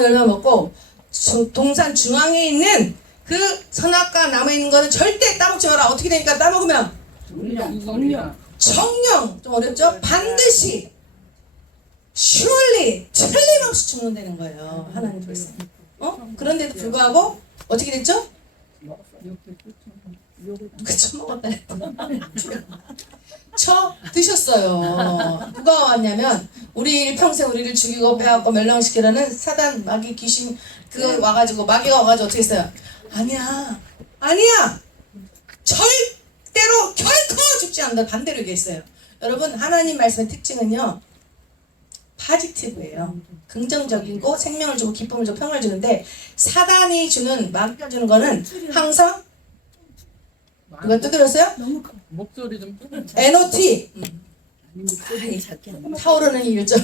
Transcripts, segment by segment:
열매 먹고 동산 중앙에 있는 그 선악과 나무에 있는 거는 절대 따먹지 마라. 어떻게 되니까 따먹으면 정령 좀 어렵죠? 반드시 surely 틀림없이 죽는다는 거예요. 하나님 말씀. 그런데도 불구하고 어떻게 됐죠? 그쵸, 먹었다. 드셨어요. 누가 왔냐면 우리 평생 우리를 죽이고 빼앗고 멸망시키라는 사단 마귀 귀신 그거 와가지고 마귀가 와가지고 어떻게 했어요? 아니야 절대로 결코 죽지 않는다. 반대로 얘기했어요. 여러분 하나님 말씀의 특징은요 파지티브예요. 긍정적이고 생명을 주고 기쁨을 주고 평을 주는데 사단이 주는 마귀가 주는 거는 항상 누가 두드렸어요? 목소리 좀 NOT 목소리 작게 안 타오르는 일정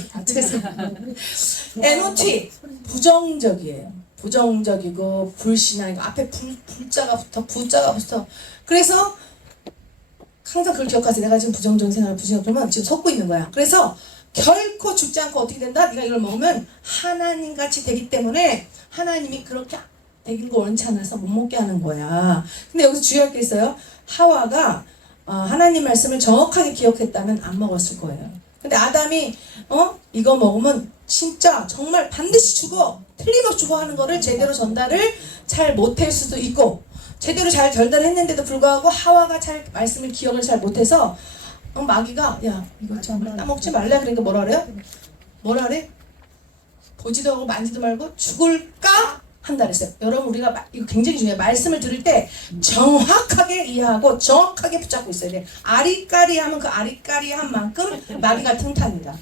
NOT 부정적이에요. 부정적이고 불신앙이고 앞에 불자가 붙어 그래서 항상 그걸 기억하세요. 내가 지금 부정적인 생각을 그러면 지금 속고 있는 거야. 그래서 결코 죽지 않고 어떻게 된다? 네가 이걸 먹으면 하나님같이 되기 때문에 하나님이 그렇게 되는 거 원치 않아서 못 먹게 하는 거야. 근데 여기서 주의할 게 있어요. 하와가 하나님 말씀을 정확하게 기억했다면 안 먹었을 거예요. 근데 아담이 이거 먹으면 진짜 정말 반드시 죽어 틀림없이 죽어 하는 거를 제대로 전달을 잘 못할 수도 있고 제대로 잘 전달했는데도 불구하고 하와가 잘 말씀을 기억을 잘 못해서 마귀가 야 이거 참 따먹지 말래. 그러니까 뭐라 그래? 보지도 하고 만지도 말고 죽을까? 한다 그랬어요. 여러분 우리가 이거 굉장히 중요해요. 말씀을 들을 때 정확하게 이해하고 정확하게 붙잡고 있어야 돼. 아리까리하면 그 아리까리한 만큼 마귀가 틈탑니다.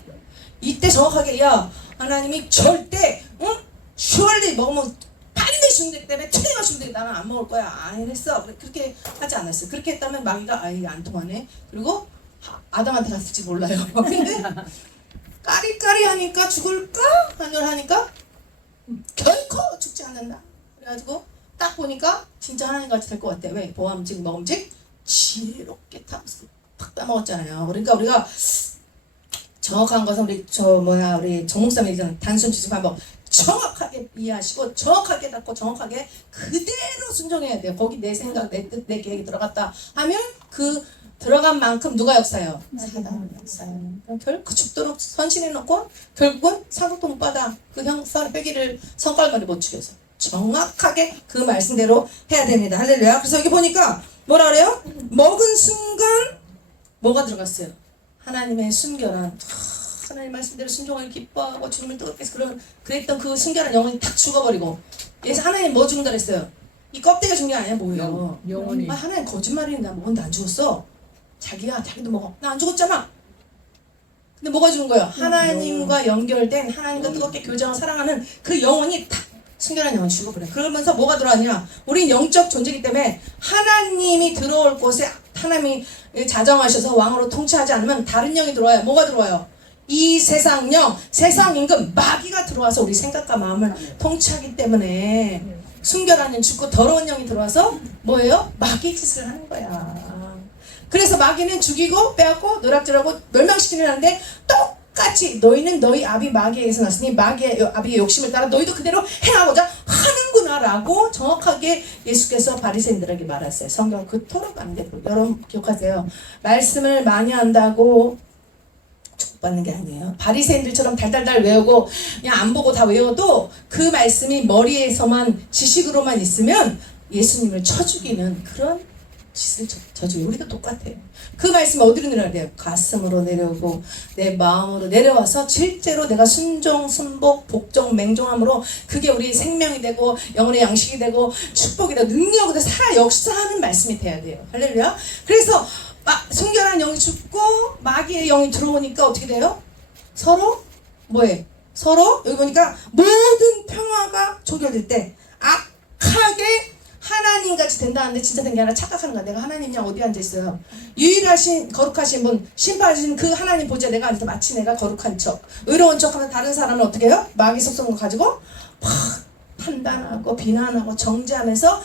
이때 정확하게 야 하나님이 절대 surely 먹으면 반드시 죽기 때문에 틀림없이 죽기 나는 안 먹을 거야. 안 했어. 그렇게 하지 않았어요. 그렇게 했다면 마귀가 이게 안 통하네. 그리고 아담한테 갔을지 몰라요. 근데 까리까리하니까 죽을까? 하니까 결코 죽지 않는다. 그래가지고 딱 보니까 진짜 하나님같이 될 것 같아. 왜? 보암직 먹음직 지혜롭게 탁 따먹었잖아요. 그러니까 우리가 정확한 것은 우리 정목사님 얘기하는 단순 지식 방법 정확하게 이해하시고 정확하게 닫고 정확하게 그대로 순종해야 돼요. 거기 내 생각, 내 뜻, 내 계획이 들어갔다 하면 그 들어간 만큼 누가 역사요? 사단 역사요. 결국 죽도록 선신해놓고 결국은 사극도 못 받아. 그 회기를 성깔머리 못 죽여서 정확하게 그 말씀대로 해야 됩니다. 할렐루야. 그래서 여기 보니까 뭐라 그래요? 먹은 순간 뭐가 들어갔어요? 하나님의 순결한 하나님 말씀대로 순종을 기뻐하고 주님을 뜨겁게 해서 그랬던 그 순결한 영혼이 탁 죽어버리고 그래서 하나님 뭐 죽는다 그랬어요? 이 껍데기가 죽는 게 아니야. 뭐예요? 영혼이. 하나님 거짓말이니 나 먹었는데 안 죽었어. 자기도 먹어. 나 안 죽었잖아. 근데 뭐가 죽은 거예요? 하나님과 연결된 하나님과 뜨겁게 교제하고 사랑하는 그 영혼이 탁 순결한 영혼이 죽어버려. 그러면서 뭐가 들어왔냐? 우린 영적 존재이기 때문에 하나님이 들어올 곳에 하나님이 자정하셔서 왕으로 통치하지 않으면 다른 영이 들어와요. 뭐가 들어와요? 이 세상 영, 세상 임금 마귀가 들어와서 우리 생각과 마음을 통치하기 때문에 순결한 영 죽고 더러운 영이 들어와서 뭐예요? 마귀 짓을 하는 거야. 그래서 마귀는 죽이고 빼앗고 노략질하고 멸망시키려 하는데 똑같이 너희는 너희 아비 마귀에게서 났으니 아비의 욕심을 따라 너희도 그대로 행하고자 하는구나 라고 정확하게 예수께서 바리새인들에게 말했어요. 성경 그토록 안 되고 여러분 기억하세요. 말씀을 많이 한다고 축복받는 게 아니에요. 바리새인들처럼 달달달 외우고 그냥 안 보고 다 외워도 그 말씀이 머리에서만 지식으로만 있으면 예수님을 쳐 죽이는 그런 짓을 저주요. 우리도 똑같아요. 그 말씀이 어디로 내려야 돼요? 가슴으로 내려오고 내 마음으로 내려와서 실제로 내가 순종, 순복, 복종, 맹종함으로 그게 우리 생명이 되고 영혼의 양식이 되고 축복이 되고 능력으로 살아 역사하는 말씀이 돼야 돼요. 할렐루야. 그래서 순결한 영이 죽고 마귀의 영이 들어오니까 어떻게 돼요? 서로 뭐해? 서로 여기 보니까 모든 평화가 조결될 때 악하게 하나님같이 된다는데 진짜 된 게 아니라 착각하는 거야. 내가 하나님이랑 어디 앉아있어요? 유일하신 거룩하신 분 심판하신 그 하나님 보좌 내가 앉아서 마치 내가 거룩한 척 의로운 척하면 다른 사람은 어떻게 해요? 마귀 속성을 가지고 막 판단하고 비난하고 정죄하면서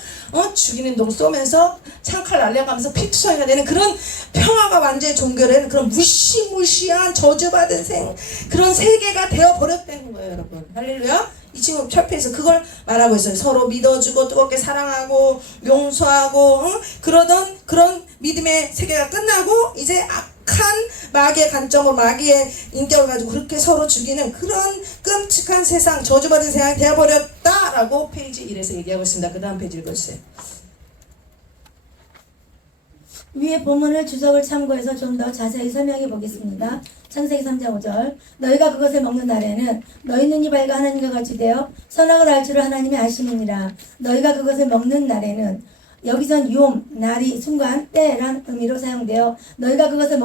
죽이는 독을 쏘면서 창칼 날려가면서 피투성이가 되는 그런 평화가 완전히 종결된 그런 무시무시한 저주받은 그런 세계가 되어버렸다는 거예요. 여러분 할렐루야. 이 친구 철폐해서 그걸 말하고 있어요. 서로 믿어주고 뜨겁게 사랑하고 용서하고 그러던 그런 믿음의 세계가 끝나고 이제 악한 마귀의 관점으로 마귀의 인격을 가지고 그렇게 서로 죽이는 그런 끔찍한 세상, 저주받은 세상이 되어버렸다라고 페이지 1에서 얘기하고 있습니다. 그 다음 페이지 읽어주세요. 위의 본문을 주석을 참고해서 좀 더 자세히 설명해 보겠습니다. 창세기 3장 5절. 너희가 그것을 먹는 날에는 너희 눈이 밝아 하나님과 같이 되어 선악을 알 줄을 하나님이 아심이니라. 너희가 그것을 먹는 날에는, 여기선 용, 날이, 순간, 때란 의미로 사용되어 너희가 그것을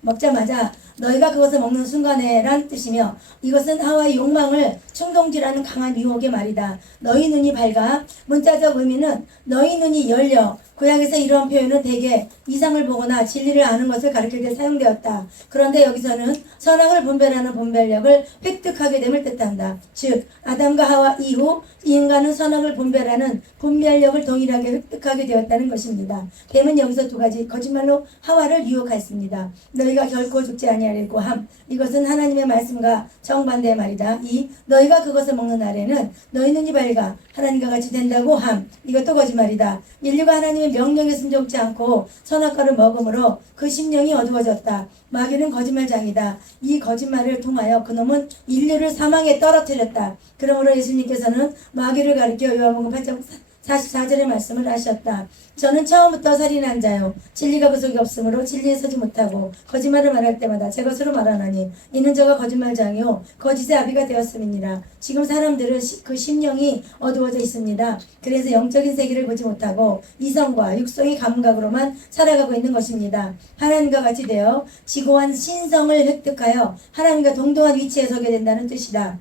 먹자마자 너희가 그것을 먹는 순간에 란 뜻이며, 이것은 하와의 욕망을 충동질하는 강한 유혹의 말이다. 너희 눈이 밝아, 문자적 의미는 너희 눈이 열려. 구약에서 이러한 표현은 대개 이상을 보거나 진리를 아는 것을 가리킬 때 사용되었다. 그런데 여기서는 선악을 분별하는 분별력을 획득하게 됨을 뜻한다. 즉 아담과 하와 이후 이 인간은 선악을 분별하는 분별력을 동일하게 획득하게 되었다는 것입니다. 뱀은 여기서 두 가지 거짓말로 하와를 유혹하였습니다. 너희가 결코 죽지 아니하리고 함, 이것은 하나님의 말씀과 정반대의 말이다. 이 너희가 그것을 먹는 날에는 너희 눈이 밝아 하나님과 같이 된다고 함, 이것도 거짓말이다. 인류가 하나님의 명령에 순종치 않고 선악과를 먹음으로 그 심령이 어두워졌다. 마귀는 거짓말장이다. 이 거짓말을 통하여 그놈은 인류를 사망에 떨어뜨렸다. 그러므로 예수님께서는 마귀를 가리켜 요한복음 8장 44절의 말씀을 하셨다. 저는 처음부터 살인한 자요, 진리가 그 속에 없으므로 진리에 서지 못하고 거짓말을 말할 때마다 제 것으로 말하나니 이는 저가 거짓말장이요 거짓의 아비가 되었음이니라. 지금 사람들은 그 심령이 어두워져 있습니다. 그래서 영적인 세계를 보지 못하고 이성과 육성의 감각으로만 살아가고 있는 것입니다. 하나님과 같이 되어 지고한 신성을 획득하여 하나님과 동등한 위치에 서게 된다는 뜻이다.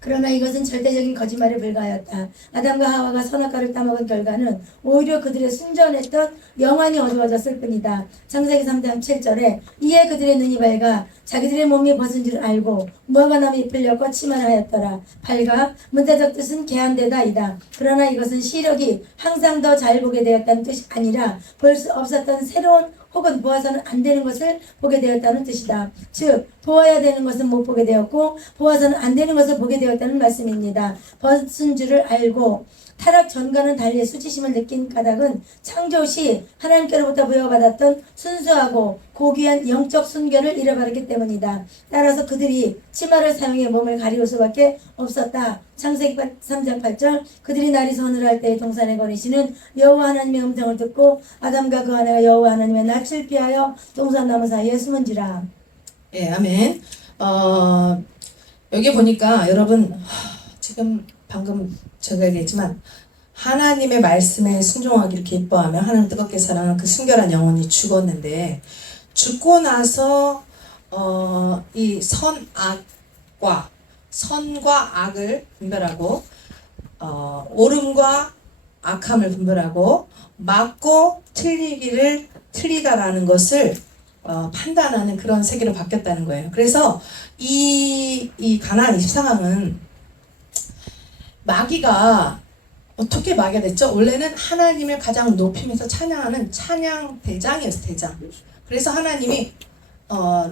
그러나 이것은 절대적인 거짓말에 불과하였다. 아담과 하와가 선악과를 따먹은 결과는 오히려 그들의 순전했던 영안이 어두워졌을 뿐이다. 창세기 3장 7절에 이에 그들의 눈이 밝아 자기들의 몸이 벗은 줄 알고 무화과 나무 잎을 엮어 치마하였더라. 밝아, 문자적 뜻은 개한되다이다. 그러나 이것은 시력이 항상 더 잘 보게 되었다는 뜻이 아니라 볼 수 없었던 새로운 혹은 보아서는 안 되는 것을 보게 되었다는 뜻이다. 즉 보아야 되는 것은 못 보게 되었고 보아서는 안 되는 것을 보게 되었다는 말씀입니다. 벗은 줄을 알고 타락 전과는 달리 수치심을 느낀 까닭은 창조 시 하나님께로부터 부여받았던 순수하고 고귀한 영적 순결을 잃어버렸기 때문이다. 따라서 그들이 치마를 사용해 몸을 가리울 수밖에 없었다. 창세기 3장 8절. 그들이 날이 서늘할 때에 동산에 거니시는 여호와 하나님의 음성을 듣고 아담과 그 아내가 여호와 하나님의 낯을 피하여 동산 나무 사이에 숨은지라. 예, 아멘. 여기 보니까 여러분 지금 방금 제가 얘기했지만 하나님의 말씀에 순종하기를 기뻐하며 하나님을 뜨겁게 사랑하는 그 순결한 영혼이 죽었는데, 죽고 나서 이 선과 악을 분별하고 옳음과 악함을 분별하고 맞고 틀리다라는 것을 판단하는 그런 세계로 바뀌었다는 거예요. 그래서 이 가나안 24강은 마귀가 어떻게 마귀가 됐죠? 원래는 하나님을 가장 높이면서 찬양하는 찬양 대장이었어요. 대장. 그래서 하나님이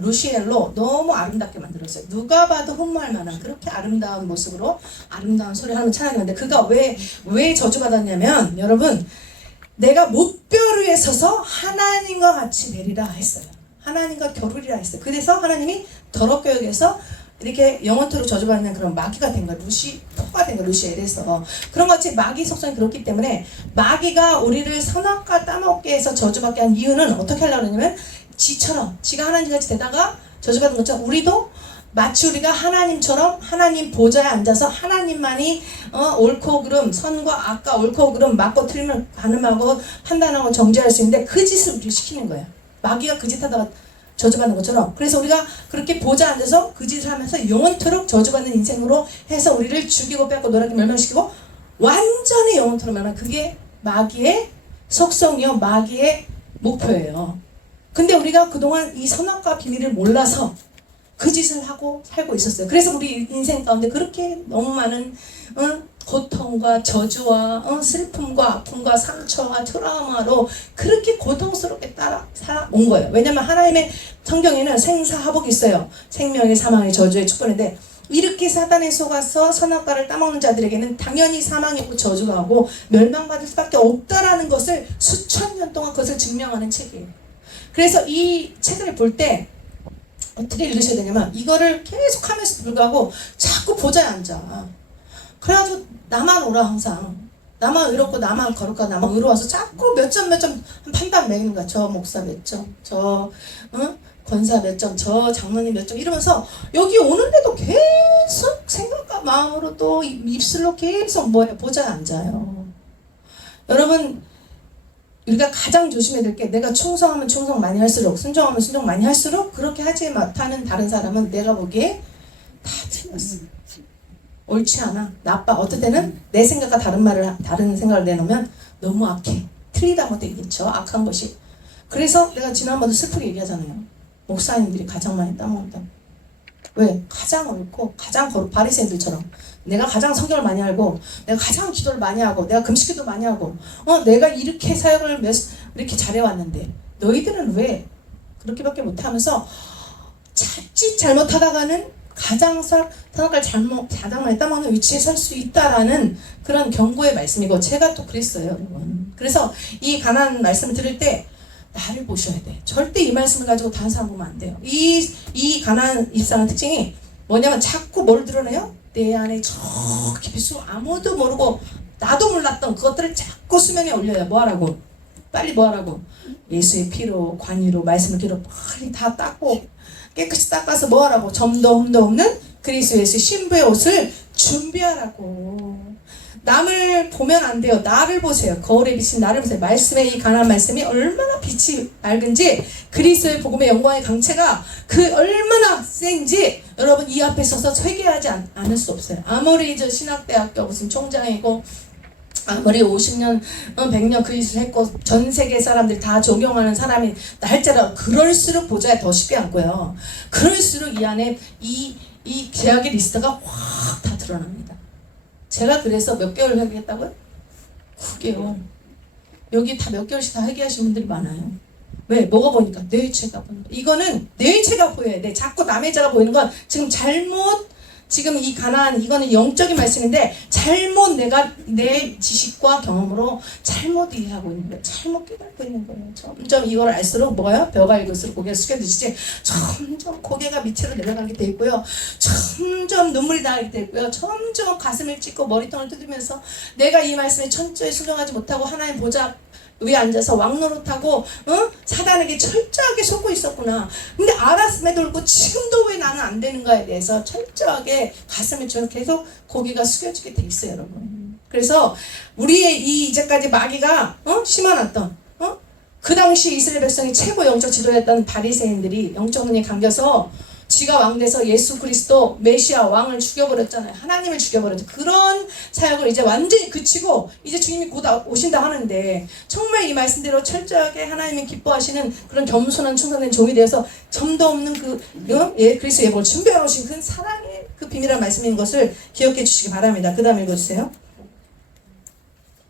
루시엘로 너무 아름답게 만들었어요. 누가 봐도 흠모할 만한 그렇게 아름다운 모습으로 아름다운 소리를 하는 찬양이었는데, 그가 왜 저주받았냐면, 여러분, 내가 목뼈 위에 서서 하나님과 같이 되리라 했어요. 하나님과 겨루리라 했어요. 그래서 하나님이 더럽게 여겨서 이렇게 영원토록 저주받는 그런 마귀가 된 거예요. 루시퍼가 된 거예요. 루시엘에서. 그런 것 같이 마귀 속성이 그렇기 때문에 마귀가 우리를 선악과 따먹게 해서 저주받게 한 이유는 어떻게 하려고 하냐면, 지가 하나님같이 되다가 저주받은 것처럼 우리도 마치 우리가 하나님처럼 하나님 보좌에 앉아서 하나님만이 옳고 그름, 선과 악과 옳고 그름, 맞고 틀림을 가늠하고 판단하고 정죄할 수 있는데 그 짓을 우리 시키는 거예요. 마귀가 그 짓 하다가 저주받는 것처럼. 그래서 우리가 그렇게 보좌에 앉아서 그 짓을 하면서 영원토록 저주받는 인생으로 해서 우리를 죽이고 뺏고 노랗게 멸망시키고 완전히 영원토록 멸망. 그게 마귀의 속성이요, 마귀의 목표예요. 근데 우리가 그동안 이 선악과 비밀을 몰라서 그 짓을 하고 살고 있었어요. 그래서 우리 인생 가운데 그렇게 너무 많은 고통과 저주와 슬픔과 아픔과 상처와 트라우마로 그렇게 고통스럽게 따라 살아온 거예요. 왜냐면 하나님의 성경에는 생사하복이 있어요. 생명의 사망의 저주의 축복인데 이렇게 사단에 속아서 선악과를 따먹는 자들에게는 당연히 사망이고 저주가 오고 멸망받을 수밖에 없다라는 것을 수천 년 동안 그것을 증명하는 책이에요. 그래서 이 책을 볼 때 어떻게 읽으셔야 되냐면 이거를 계속 하면서 불구하고 자꾸 보좌에 앉아. 그래가지고 나만 오라 항상. 나만 의롭고 나만 거룩하고 나만 의로워서 자꾸 몇 점 판단 매기는 거야. 저 목사 몇 점, 저 권사 몇 점, 저 장로님 몇 점 이러면서 여기 오는데도 계속 생각과 마음으로 또 입술로 계속 보좌에 앉아요. 여러분 우리가 가장 조심해야 될 게 내가 충성하면 충성 많이 할수록 순종하면 순종 많이 할수록 그렇게 하지 못하는 다른 사람은 내가 보기에 다 틀렸어. 옳지 않아. 나빠. 어떨 때는 내 생각과 다른 생각을 내놓으면 너무 악해. 틀리다 못해 있죠. 악한 것이. 그래서 내가 지난번도 슬프게 얘기하잖아요. 목사님들이 가장 많이 따먹는다. 왜? 가장 옳고 가장 거룩 바리새인들처럼 내가 가장 성경을 많이 알고 내가 가장 기도를 많이 하고 내가 금식기도 많이 하고 내가 이렇게 사역을 이렇게 잘해왔는데 너희들은 왜 그렇게밖에 못하면서 자칫 잘못하다가는 가장 선악과를 가장 많이 따먹는 위치에 설 수 있다라는 그런 경고의 말씀이고 제가 또 그랬어요, 여러분. 그래서 이 가나안 말씀을 들을 때 나를 보셔야 돼. 절대 이 말씀을 가지고 다른 사람 보면 안 돼요. 이 가나안 입사하는 특징이 뭐냐면 자꾸 뭘 드러내요? 내 안에 저 깊이 아무도 모르고 나도 몰랐던 그것들을 자꾸 수면에 올려요. 뭐하라고? 빨리 뭐하라고? 예수의 피로 관유로 말씀을 기로 빨리 다 닦고 깨끗이 닦아서 뭐하라고? 점도 흠도 없는 그리스도 예수의 신부의 옷을 준비하라고. 남을 보면 안 돼요. 나를 보세요. 거울에 비친 나를 보세요. 말씀의 이 가나안 말씀이 얼마나 빛이 밝은지 그리스도의 복음의 영광의 강체가 그 얼마나 센지 여러분 이 앞에 서서 회개하지 않을 수 없어요. 아무리 저 신학대학교 무슨 총장이고 아무리 50년, 100년 그 일을 했고 전 세계 사람들이 다 존경하는 사람이 할지라도 그럴수록 보좌에 더 쉽게 앉고요. 그럴수록 이 안에 이 제약의 리스트가 확 다 드러납니다. 제가 그래서 몇 개월 회개했다고요? 9개월. 여기 다 몇 개월씩 다 회개하신 분들이 많아요. 왜? 뭐가 보니까 내 죄가 보니까. 이거는 내 죄가 보여야 돼. 자꾸 남의 죄가 보이는 건 지금 지금 이 가나안 이거는 영적인 말씀인데 잘못 내가 내 지식과 경험으로 잘못 이해하고 있는 거예요. 잘못 깨닫고 있는 거예요. 점점 이걸 알수록 뭐예요? 벼가 익을수록 고개가 숙여지지 점점 고개가 밑으로 내려가게 돼 있고요. 점점 눈물이 나게 돼 있고요. 점점 가슴을 찢고 머리통을 뜯으면서 내가 이 말씀에 철저히 순종하지 못하고 하나님 보좌 위에 앉아서 왕노릇하고 사단에게 철저하게 속고 있었구나. 근데 알았음에도 불구하고 지금도 왜 나는 안 되는가에 대해서 철저하게 가슴을 쳐 계속 고개가 숙여지게 돼 있어요, 여러분. 그래서 우리의 이제까지 마귀가 심어놨던 그 당시 이스라엘 백성이 최고 영적 지도였던 바리새인들이 영적 눈이 감겨서 지가 왕 돼서 예수 그리스도 메시아 왕을 죽여버렸잖아요. 하나님을 죽여버렸죠. 그런 사역을 이제 완전히 그치고 이제 주님이 곧 오신다 하는데 정말 이 말씀대로 철저하게 하나님이 기뻐하시는 그런 겸손한 충성된 종이 되어서 점도 없는 그리스도 예복을 준비해 오신 그 사랑의 그 비밀한 말씀인 것을 기억해 주시기 바랍니다. 그 다음 읽어주세요.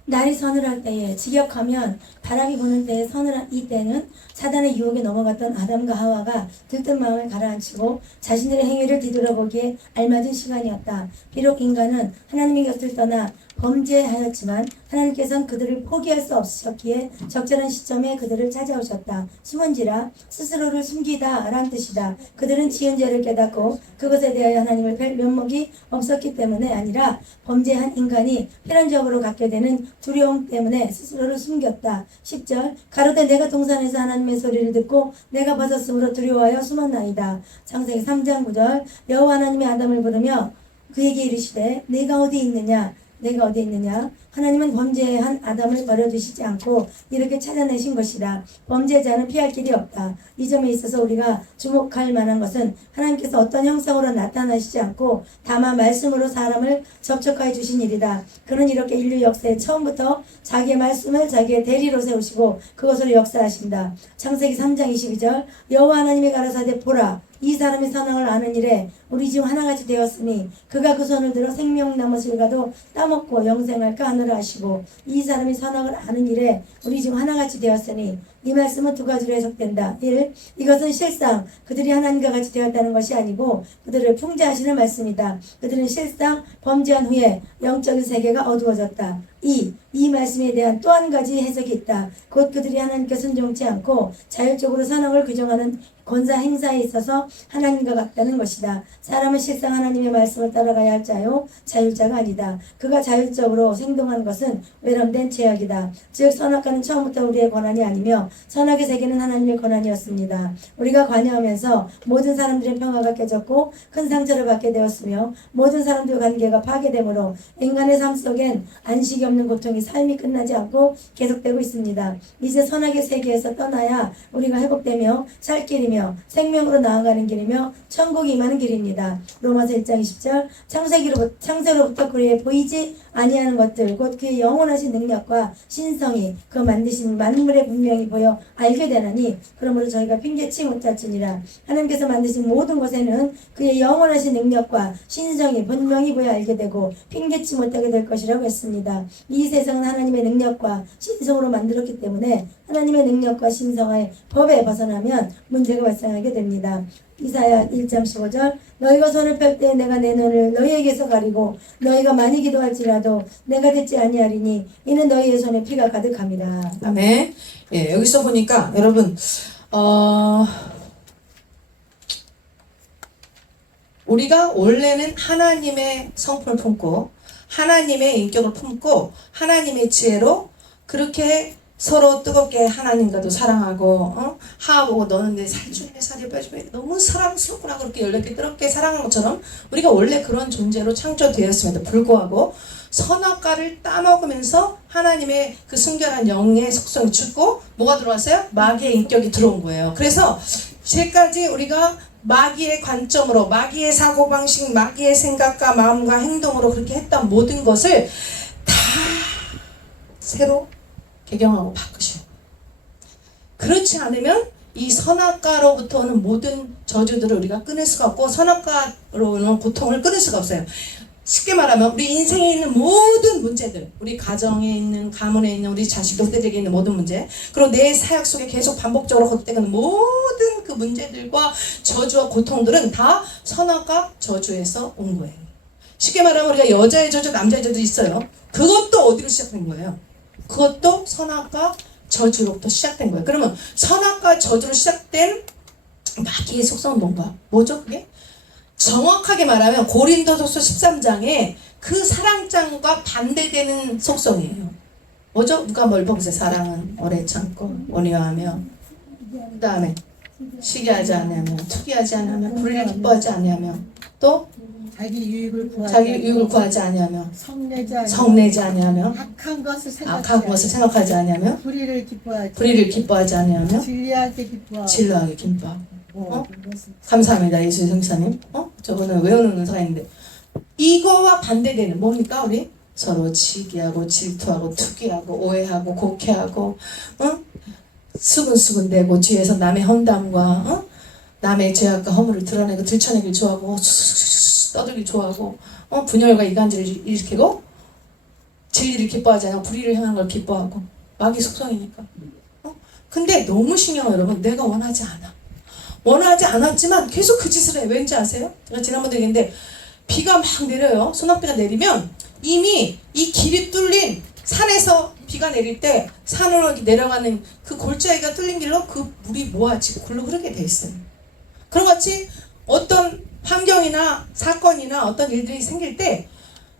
날이 서늘할 때에 직역하면 바람이 부는 때에 서늘한 이때는 사단의 유혹에 넘어갔던 아담과 하와가 들뜬 마음을 가라앉히고 자신들의 행위를 뒤돌아보기에 알맞은 시간이었다. 비록 인간은 하나님의 곁을 떠나 범죄하였지만 하나님께서는 그들을 포기할 수 없으셨기에 적절한 시점에 그들을 찾아오셨다. 숨은지라 스스로를 숨기다 라는 뜻이다. 그들은 지은 죄를 깨닫고 그것에 대하여 하나님을 뵐 면목이 없었기 때문에 아니라 범죄한 인간이 필연적으로 갖게 되는 두려움 때문에 스스로를 숨겼다. 10절 가로되 내가 동산에서 하나님의 소리를 듣고 내가 벗었으므로 두려워하여 숨었나이다. 창세기 3장 9절 여호와 하나님이 아담을 부르며 그에게 이르시되 내가 어디 있느냐 내가 어디 있느냐? 하나님은 범죄한 아담을 버려두시지 않고 이렇게 찾아내신 것이다. 범죄자는 피할 길이 없다. 이 점에 있어서 우리가 주목할 만한 것은 하나님께서 어떤 형상으로 나타나시지 않고 다만 말씀으로 사람을 접촉하여 주신 일이다. 그는 이렇게 인류 역사의 처음부터 자기의 말씀을 자기의 대리로 세우시고 그것으로 역사하신다. 창세기 3장 22절 여호와 하나님이 가라사대 보라 이 사람이 선악을 아는 일에 우리 중 하나같이 되었으니 그가 그 손을 들어 생명나무 실과도 따먹고 영생할까 하느라 하시고 이 사람이 선악을 아는 일에 우리 중 하나같이 되었으니 이 말씀은 두 가지로 해석된다. 1. 이것은 실상 그들이 하나님과 같이 되었다는 것이 아니고 그들을 풍자하시는 말씀이다. 그들은 실상 범죄한 후에 영적인 세계가 어두워졌다. 2. 이 말씀에 대한 또 한 가지 해석이 있다. 곧 그들이 하나님께 순종치 않고 자율적으로 선악을 규정하는 권사 행사에 있어서 하나님과 같다는 것이다. 사람은 실상 하나님의 말씀을 따라가야 할 자요 자율자가 아니다. 그가 자율적으로 생동한 것은 외람된 죄악이다. 즉 선악과는 처음부터 우리의 권한이 아니며 선악의 세계는 하나님의 권한이었습니다. 우리가 관여하면서 모든 사람들의 평화가 깨졌고 큰 상처를 받게 되었으며 모든 사람들 관계가 파괴되므로 인간의 삶 속엔 안식이 없는 고통이 삶이 끝나지 않고 계속되고 있습니다. 이제 선악의 세계에서 떠나야 우리가 회복되며 살 길이며 생명으로 나아가는 길이며 천국이 임하는 길입니다. 로마서 1장 20절 창세로부터 그의 보이지 아니하는 것들 곧 그의 영원하신 능력과 신성이 그 만드신 만물에 분명히 보여 알게 되나니 그러므로 저희가 핑계치 못할지니라. 하나님께서 만드신 모든 것에는 그의 영원하신 능력과 신성이 분명히 보여 알게 되고 핑계치 못하게 될 것이라고 했습니다. 이 세상은 하나님의 능력과 신성으로 만들었기 때문에 하나님의 능력과 신성의 법에 벗어나면 문제가 발생하게 됩니다. 이사야 1장 15절 너희가 손을 펼 때 내가 내 눈을 너희에게서 가리고 너희가 많이 기도할지라도 내가 듣지 아니하리니 이는 너희의 손에 피가 가득합니다. 아멘. 예, 여기서 보니까 여러분 우리가 원래는 하나님의 성품을 품고 하나님의 인격을 품고 하나님의 지혜로 그렇게 서로 뜨겁게 하나님과도 사랑하고 하하보고 너는 내 살주면 살이 빠지면 너무 사랑스럽구나 그렇게 열렬하게 뜨겁게 사랑하는 것처럼 우리가 원래 그런 존재로 창조되었음에도 불구하고 선악과를 따먹으면서 하나님의 그 순결한 영의 속성이 죽고 뭐가 들어왔어요? 마귀의 인격이 들어온 거예요. 그래서 지금까지 우리가 마귀의 관점으로 마귀의 사고방식 마귀의 생각과 마음과 행동으로 그렇게 했던 모든 것을 다 새로 개경하고 바꾸시오. 그렇지 않으면 이 선악과로부터 오는 모든 저주들을 우리가 끊을 수가 없고 선악과로 오는 고통을 끊을 수가 없어요. 쉽게 말하면 우리 인생에 있는 모든 문제들, 우리 가정에 있는, 가문에 있는, 우리 자식 독대들에게 있는 모든 문제, 그리고 내 사역 속에 계속 반복적으로 거듭되는 모든 그 문제들과 저주와 고통들은 다 선악과 저주에서 온 거예요. 쉽게 말하면 우리가 여자의 저주, 남자의 저주 있어요. 그것도 어디로 시작된 거예요? 그것도 선악과 저주로부터 시작된 거예요. 그러면 선악과 저주로 시작된 마귀의 속성은 뭔가? 뭐죠 그게? 정확하게 말하면 고린도전서 13장에 그 사랑장과 반대되는 속성이에요. 뭐죠? 누가 뭘 보세요? 사랑은 오래 참고 온유하며 그 다음에 시기하지 않으며 투기하지 않으며 불의를 기뻐하지 않으며 또 자기 유익을 구하지 아니하며 성내지 아니하며 악한 것을 생각하지 아니하며 불의를 기뻐하지 아니하며 진리하게 기뻐하고 감사합니다 예수 형사님. 저거는 외우는 은사가 있는데 이거와 반대되는 뭡니까? 우리 서로 시기하고 질투하고 투기하고 오해하고 곡해하고 수근수근대고 뒤에서 남의 험담과 남의 죄악과 허물을 드러내고 들춰내길 좋아하고 떠들기 좋아하고 분열과 이간질을 일으키고 진리를 기뻐하지 않고 불의를 향하는 걸 기뻐하고 마귀 속성이니까. 근데 너무 신기해요 여러분. 내가 원하지 않았지만 계속 그 짓을 해. 왠지 아세요? 제가 지난번에 얘기했는데 비가 막 내려요. 소낙비가 내리면 이미 이 길이 뚫린 산에서 비가 내릴 때 산으로 내려가는 그 골짜기가 뚫린 길로 그 물이 모아지고 굴러 흐르게 돼 있어요. 그런 것 같이 어떤 환경이나 사건이나 어떤 일들이 생길 때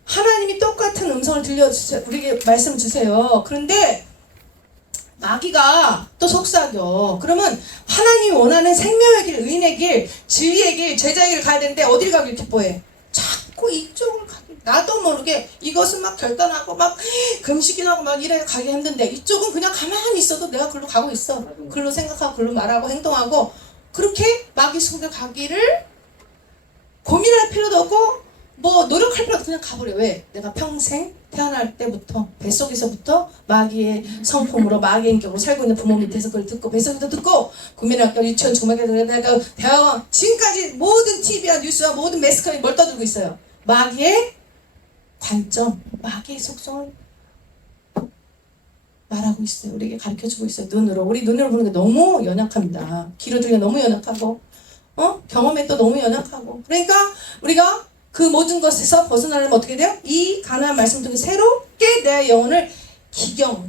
하나님이 똑같은 음성을 들려주세요. 우리에게 말씀을 주세요. 그런데 마귀가 또 속삭여. 그러면 하나님이 원하는 생명의 길, 의인의 길, 진리의 길, 제자의 길을 가야 되는데 어디를 가길 기뻐해? 자꾸 이쪽을 가길. 나도 모르게 이것은 막 결단하고 막 금식이나고 막 이래 가기 힘든데 이쪽은 그냥 가만히 있어도 내가 글로 가고 있어. 글로 생각하고 글로 말하고 행동하고 그렇게 마귀 속에 가기를 고민할 필요도 없고 뭐 노력할 필요 없어. 그냥 가버려. 왜? 내가 평생 태어날 때부터 뱃속에서부터 마귀의 성품으로 마귀의 인격으로 살고 있는 부모 밑에서 그걸 듣고 뱃속에서 듣고 국민학교 유치원 중학교 대학교 대학원 지금까지 모든 TV와 뉴스와 모든 매스컴이 뭘 떠들고 있어요? 마귀의 관점, 마귀의 속성을 말하고 있어요. 우리에게 가르쳐주고 있어요. 눈으로. 우리 눈으로 보는 게 너무 연약합니다. 귀로 들으면 너무 연약하고 경험에 또 너무 연약하고 그러니까 우리가 그 모든 것에서 벗어나려면 어떻게 돼요? 이 가나안 말씀 중에 새롭게 내 영혼을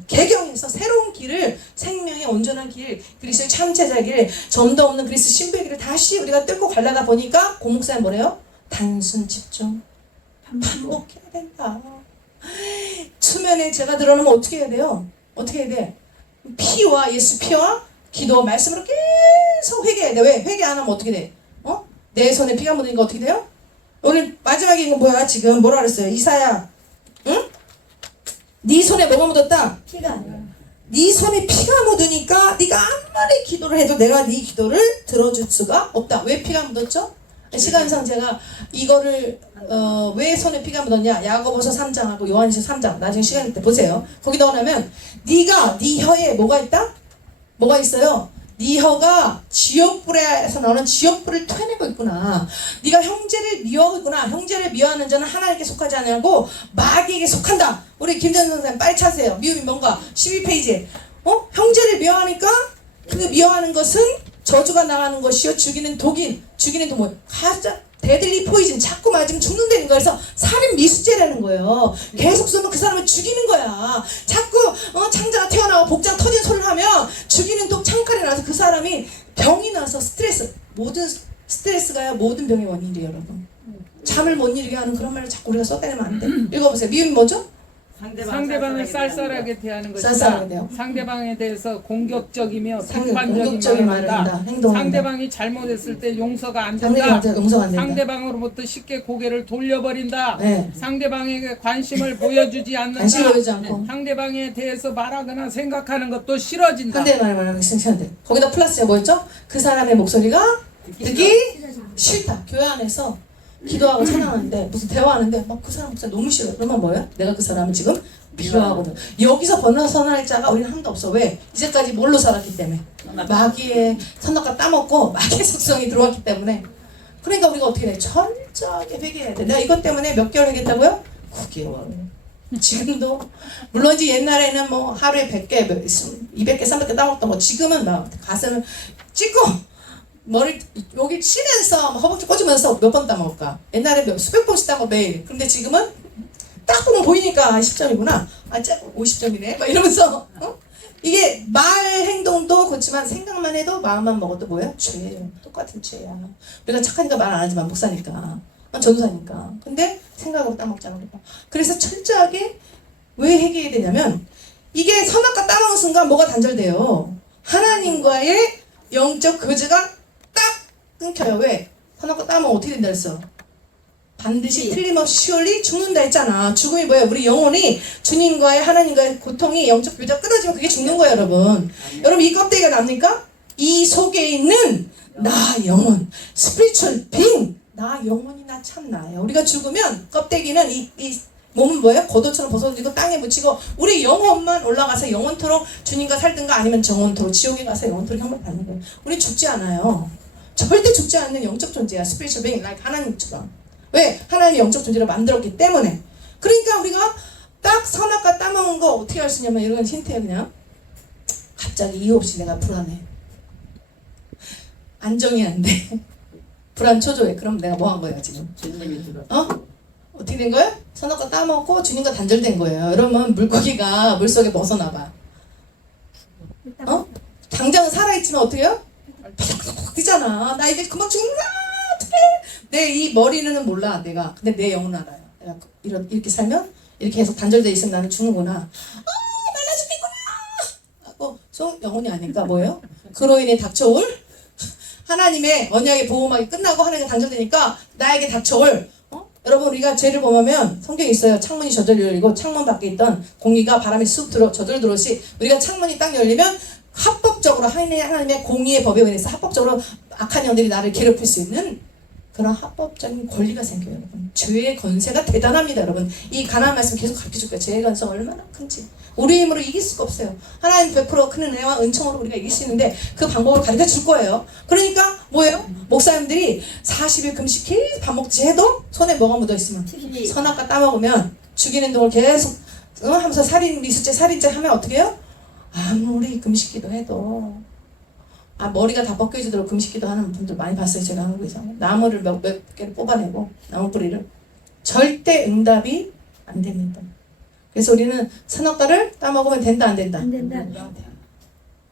개경해서 새로운 길을 생명의 온전한 길, 그리스도의 참제자 길, 점도 없는 그리스도 신부의 길을 다시 우리가 뚫고 가려다 보니까 고목사님 뭐래요? 단순 집중 반복해야 된다. 수면에 제가 들어오면 어떻게 해야 돼요? 어떻게 해야 돼? 피와 예수 피와 기도 말씀으로 계속 회개해야 돼. 왜? 회개 안 하면 어떻게 돼? 내 손에 피가 묻으니까 어떻게 돼요? 오늘 마지막에 이거 뭐야? 지금 뭐라 그랬어요? 이사야, 응? 네 손에 뭐가 묻었다? 피가 아니라. 네 손에 피가 묻으니까 네가 아무리 기도를 해도 내가 네 기도를 들어줄 수가 없다. 왜 피가 묻었죠? 시간상 제가 이거를 왜 손에 피가 묻었냐? 야고보서 3장하고 요한일서 3장 나중에 시간 때 보세요. 거기 넣어놓으면 네가 네 혀에 뭐가 있다? 뭐가 있어요? 네 혀가 지옥불에서 나오는 지옥불을 토해내고 있구나. 네가 형제를 미워하고 있구나. 형제를 미워하는 자는 하나님께 속하지 않냐고 마귀에게 속한다. 우리 김전 선생님 빨리 차세요. 미움이 뭔가 12페이지에 형제를 미워하니까 그 미워하는 것은 저주가 나가는 것이요 죽이는 독인 죽이는 독 가짜 데들리 포이즌 자꾸 맞으면 죽는다는 거예요. 그래서 살인 미수죄라는 거예요. 계속 쏘면 그 사람을 죽이는 거야. 자꾸 창자가 튀어나오고 복장 터진 소리를 하면 죽이는 독 창칼이 나서 그 사람이 병이 나서 스트레스 모든 스트레스가 모든 병의 원인이에요. 여러분 잠을 못 이루게 하는 그런 말을 자꾸 우리가 써대면 안 돼. 읽어보세요. 미움이 뭐죠? 상대방을 쌀쌀하게 대하는 것이다. 쌀쌀하게 대하고. 상대방에 대해서 공격적이며 공격적인 비판적인 말을 말을 한다. 한다. 행동한다. 상대방이 잘못했을 때 용서가 안 된다. 상대방한테 용서가 안 된다. 상대방으로부터 쉽게 고개를 돌려버린다. 네. 상대방에게 관심을 보여주지 않는다. 관심 보이지 않고. 상대방에 대해서 말하거나 생각하는 것도 싫어진다. 상대방의 말하기 싫은데 거기다 플러스가 뭐였죠? 그 사람의 목소리가 듣기 싫다. 교회 안에서 기도하고 찬양하는데 무슨 대화하는데 막 그 사람 목소리 너무 싫어. 그러면 뭐예요? 내가 그 사람을 지금 비호하거든. 여기서 벗어날 자가 우리는 한도 없어. 왜? 이제까지 뭘로 살았기 때문에 마귀의 선악과 따먹고 마귀의 속성이 들어왔기 때문에. 그러니까 우리가 어떻게 돼? 철저하게 회개해야 돼. 내가 이것 때문에 몇 개월 회개했다고요? 9개월. 지금도 물론 이제 옛날에는 뭐 하루에 100개, 200개, 300개 따먹던 거 지금은 막 가슴을 찍고 머리 여기 치면서 허벅지 꽂으면서 몇 번 따먹을까? 옛날에 수백 번씩 따먹어 매일. 근데 지금은 딱 보면 보이니까 10점이구나. 아, 50점이네. 막 이러면서 이게 말 행동도 그렇지만 생각만 해도 마음만 먹어도 뭐예요? 죄예요. 똑같은 죄야. 우리가 착하니까 말 안 하지만 목사니까, 전도사니까. 근데 생각으로 따먹잖아. 우리가. 그래서 철저하게 왜 회개해야 되냐면 이게 선악과 따먹는 순간 뭐가 단절돼요? 하나님과의 영적 교제가 딱 끊겨요. 왜? 선악과 따먹으면 어떻게 된다 했어? 반드시 틀림없이 시올리 죽는다 했잖아. 죽음이 뭐예요? 우리 영혼이 주님과의 하나님과의 고통이 영적 교제가 끊어지면 그게 죽는 거예요, 여러분. 여러분 이 껍데기가 납니까? 이 속에 있는 나 영혼, 스피리추얼 빙, 나 영혼이 나 참 나예요. 우리가 죽으면 껍데기는 이 몸은 뭐예요? 겉옷처럼 벗어지고 땅에 묻히고 우리 영혼만 올라가서 영원토록 주님과 살든가 아니면 정원토록 지옥에 가서 영원토록 형벌 받는 거예요. 우리 죽지 않아요. 절대 죽지 않는 영적 존재야. 스피리추얼 빙, like 하나님처럼. 왜? 하나님의 영적 존재를 만들었기 때문에. 그러니까 우리가 딱 선악과 따먹은 거 어떻게 할 수 있냐면 이런 힌트예요. 그냥 갑자기 이유 없이 내가 불안해. 안정이 안 돼. 불안 초조해. 그럼 내가 뭐 한 거야 지금? 어떻게 된 거예요? 선악과 따먹고 주님과 단절된 거예요. 여러분 물고기가 물속에 벗어나봐. 당장은 살아있지만 어떻게 해요? 팍팍팍 뛰잖아. 나 이제 그만 죽는다. 어떡해. 내 이 머리는 몰라 내가. 근데 내 영은 알아요. 내가 이렇게 살면 이렇게 계속 단절돼 있으면 나는 죽는구나. 날라 죽겠구나 하고 영혼이 아닌가 뭐예요? 그로 인해 닥쳐올 하나님의 언약의 보호막이 끝나고 하나님과 단절되니까 나에게 닥쳐올 여러분 우리가 죄를 범하면 성경에 있어요. 창문이 저절로 열리고 창문 밖에 있던 공기가 바람이 쑥 저절로 들어오시 우리가 창문이 딱 열리면 합법적으로 하나님의 공의의 법에 의해서 합법적으로 악한 영들이 나를 괴롭힐 수 있는 그런 합법적인 권리가 생겨요, 여러분. 죄의 권세가 대단합니다, 여러분. 이 가나안 말씀 계속 가르쳐줄 거예요. 죄의 권세가 얼마나 큰지. 우리 힘으로 이길 수가 없어요. 하나님 100% 큰 은혜와 은총으로 우리가 이길 수 있는데 그 방법을 가르쳐 줄 거예요. 그러니까 뭐예요? 목사님들이 40일 금식 계속 밥 먹지 해도 손에 뭐가 묻어 있으면 선악과 따먹으면 죽이는 동을 계속 하면서 미수죄 살인죄 하면 어떻게 해요? 아무리 금식기도 해도 머리가 다 벗겨지도록 금식기도 하는 분들 많이 봤어요. 제가 한국에서 나무를 몇 개를 뽑아내고 나무 뿌리를 절대 응답이 안 됩니다. 그래서 우리는 선악과를 따먹으면 된다 안 된다? 안 된다.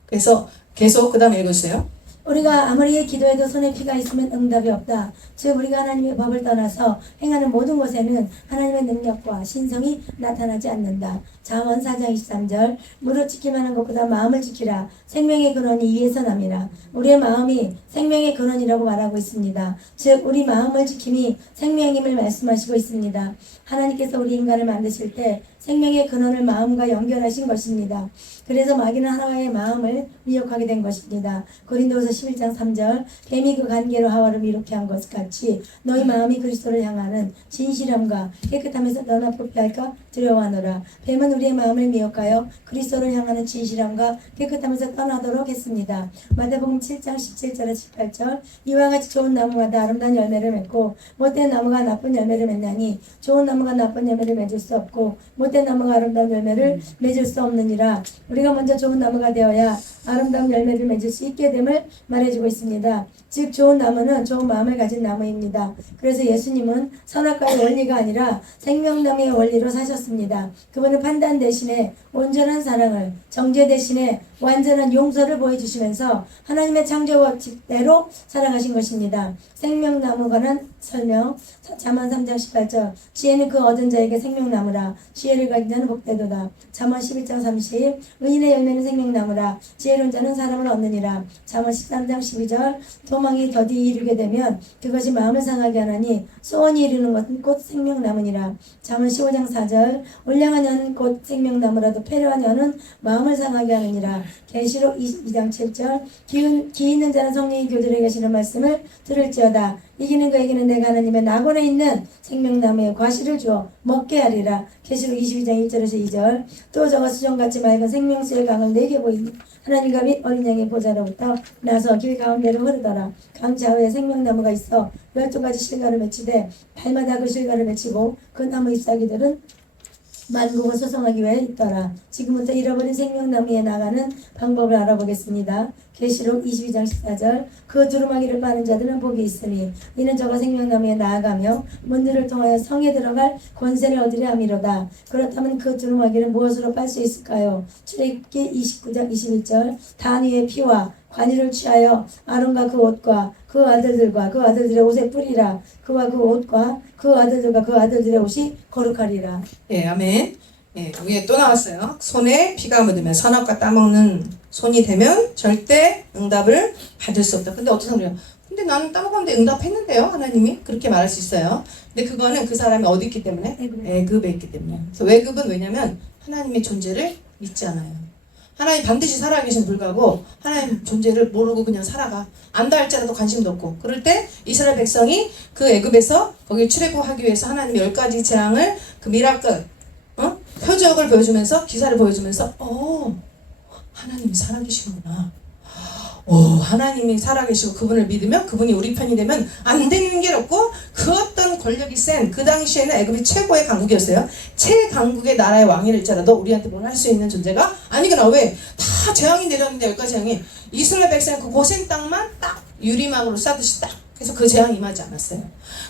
그래서 계속 그 다음에 읽어주세요. 우리가 아무리 기도해도 손에 피가 있으면 응답이 없다. 즉 우리가 하나님의 법을 떠나서 행하는 모든 것에는 하나님의 능력과 신성이 나타나지 않는다. 잠언 4장 23절 무릇 지키만 한 것보다 마음을 지키라. 생명의 근원이 이에서 남이라. 우리의 마음이 생명의 근원이라고 말하고 있습니다. 즉 우리 마음을 지킴이 생명임을 말씀하시고 있습니다. 하나님께서 우리 인간을 만드실 때 생명의 근원을 마음과 연결하신 것입니다. 그래서 마귀는 하나의 마음을 미혹하게 된 것입니다. 고린도서 11장 3절 뱀이 그 관계로 하와를 미혹해 한 것 같이 너희 마음이 그리스도를 향하는 진실함과 깨끗함에서 너나 부패할까 두려워하노라. 뱀은 우리의 마음을 미혹하여 그리스도를 향하는 진실함과 깨끗함에서 떠나도록 했습니다. 마태복음 7장 17절에 18절 이와 같이 좋은 나무마다 아름다운 열매를 맺고 못된 나무가 나쁜 열매를 맺나니 좋은 나무가 나쁜 열매를 맺을 수 없고 못된 나무가 아름다운 열매를 맺을 수 없느니라. 우리가 먼저 좋은 나무가 되어야 아름다운 열매를 맺을 수 있게 됨을 말해주고 있습니다. 즉 좋은 나무는 좋은 마음을 가진 나무입니다. 그래서 예수님은 선악과의 원리가 아니라 생명나무의 원리로 사셨습니다. 그분은 판단 대신에 온전한 사랑을, 정죄 대신에 완전한 용서를 보여주시면서 하나님의 창조법칙대로 살아가신 것입니다. 생명나무 관한 설명 잠언 3장 18절 지혜는 그 얻은 자에게 생명나무라. 지혜를 가진 자는 복되도다. 잠언 11장 30 의인의 열매는 생명나무라. 지혜로운 자는 사람을 얻느니라. 잠언 13장 12절 도망이 더디 이르게 되면 그것이 마음을 상하게 하나니 소원이 이루는 것은 곧 생명나무니라. 잠언 15장 4절 올량한 여는 곧 생명나무라도 패려한 여는 마음을 상하게 하느니라. 계시록 22장 7절 기 있는 자는 성령이 교들에 계시는 말씀을 들을지어다. 이기는 그에게는 내가 하나님의 낙원에 있는 생명나무의 과실을 주어 먹게 하리라. 계시록 22장 1절에서 2절 또 저가 수정같이 맑은 생명수의 강을 내게 보이니 하나님과 및 어린 양의 보좌로부터 나서 길 가운데로 흐르더라. 강 좌우에 생명나무가 있어 12가지 실과를 맺히되 발마다 그 실과를 맺히고 그 나무 잎사귀들은 만국을 소성하기 위해 있더라. 지금부터 잃어버린 생명나무에 나가는 방법을 알아보겠습니다. 계시록 22장 14절 그 두루마기를 빠는 자들은 복이 있으니 이는 저가 생명나무에 나아가며 문들을 통하여 성에 들어갈 권세를 얻으려 함이로다. 그렇다면 그 두루마기를 무엇으로 빨 수 있을까요? 출애굽기 29장 21절 단위의 피와 관유를 취하여 아론과 그 옷과 그 아들들과 그 아들들의 옷에 뿌리라. 그와 그 옷과 그 아들들과 그 아들들의 옷이 거룩하리라. 예, 아멘. 예, 위에 또 나왔어요. 손에 피가 묻으면 선악과 따먹는 손이 되면 절대 응답을 받을 수 없다. 근데 어떤 사람이요? 근데 나는 따먹었는데 응답했는데요? 하나님이 그렇게 말할 수 있어요. 근데 그거는 그 사람이 어디 있기 때문에? 애굽에 있기 때문에. 그래서 애굽은 왜냐면 하나님의 존재를 믿지 않아요. 하나님 반드시 살아계신 불가고 하나님 존재를 모르고 그냥 살아가. 안다 할지라도 관심도 없고. 그럴 때 이스라엘 백성이 그 애굽에서 거기 출애굽하기 위해서 하나님의 10가지 재앙을 그 미라클 표적을 보여주면서 기사를 보여주면서 하나님이 살아계시구나. 하나님이 살아계시고 그분을 믿으면 그분이 우리 편이 되면 안 되는 게 없고 그 어떤 권력이 센 그 당시에는 애굽이 최고의 강국이었어요. 최강국의 나라의 왕일지라도 우리한테 뭘 할 수 있는 존재가 아니구나. 왜? 다 재앙이 내렸는데 10가지 재앙이 이스라엘 백성의 그 고센 땅만 딱 유리막으로 싸듯이 딱 그래서 그 재앙이 임하지 않았어요.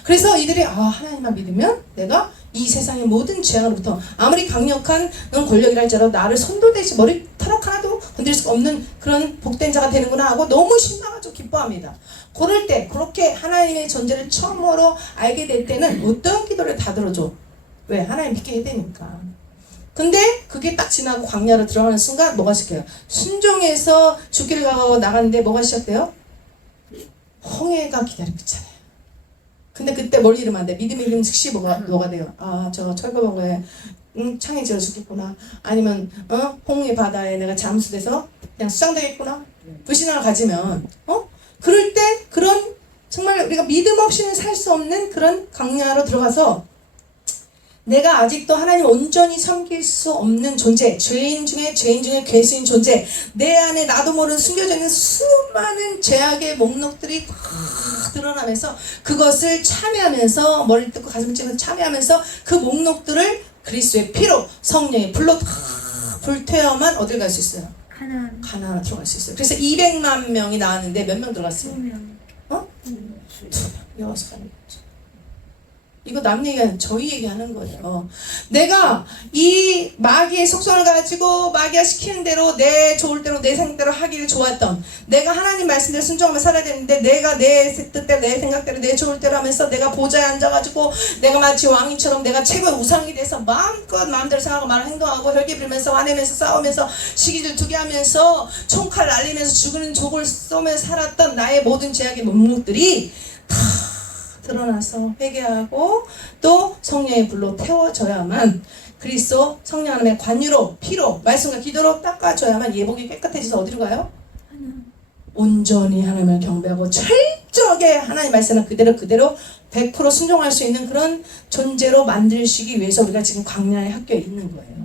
그래서 이들이 하나님만 믿으면 내가 이 세상의 모든 재앙으로부터 아무리 강력한 권력이라 할지라도 나를 손도대지 머리카락 하나도 건드릴 수가 없는 그런 복된 자가 되는구나 하고 너무 신나가지고 기뻐합니다. 그럴 때 그렇게 하나님의 존재를 처음으로 알게 될 때는 어떤 기도를 다 들어줘. 왜? 하나님 믿게 해야 되니까. 근데 그게 딱 지나고 광야로 들어가는 순간 뭐가 시작해요? 순종해서 죽기를 가고 나가는데 뭐가 시작돼요? 홍해가 기다리고 있잖아요. 근데 그때 뭘 잃으면 안 돼. 믿음이 잃으면 즉시 뭐가 돼요? 저 철거방어에 창해지어 죽겠구나. 아니면 홍해 바다에 내가 잠수돼서 그냥 수장되겠구나. 불신앙을 가지면 그럴 때 그런 정말 우리가 믿음 없이는 살 수 없는 그런 광야로 들어가서 내가 아직도 하나님 온전히 섬길 수 없는 존재, 죄인 중에 괴수인 존재, 내 안에 나도 모르는 숨겨져 있는 수많은 죄악의 목록들이 다 드러나면서 그것을 참여하면서 머리를 뜯고 가슴을 찌면서 참여하면서 그 목록들을 그리스도의 피로 성령의 불로 다 불태워만 어딜 갈 수 있어요? 가나안으로 들어갈 수 있어요. 그래서 200만 명이 나왔는데 몇 명 들어갔어요? 2명. 2명. 6명. 이거 남 얘기하는 저희 얘기하는 거예요. 내가 이 마귀의 속성을 가지고 마귀가 시키는 대로 내 좋을 대로 내 생각대로 하기를 좋았던, 내가 하나님 말씀대로 순종하며 살아야 되는데 내가 내 뜻대로 내 생각대로 내 좋을 대로 하면서 내가 보좌에 앉아가지고 내가 마치 왕인처럼 내가 최고의 우상이 돼서 마음껏 마음대로 생각하고 말을 행동하고 혈기 부리면서 화내면서 싸우면서 시기를 두게 하면서 총칼 날리면서 죽는 족을 쏘면서 살았던 나의 모든 죄악의 목록들이 다 드러나서 회개하고 또 성령의 불로 태워져야만 그리스도 성령 하나님의 관유로 피로 말씀과 기도로 닦아줘야만 예복이 깨끗해져서 어디로 가요? 온전히 하나님을 경배하고 철저하게 하나님 말씀을 그대로 100% 순종할 수 있는 그런 존재로 만들시기 위해서 우리가 지금 광야의 학교에 있는 거예요.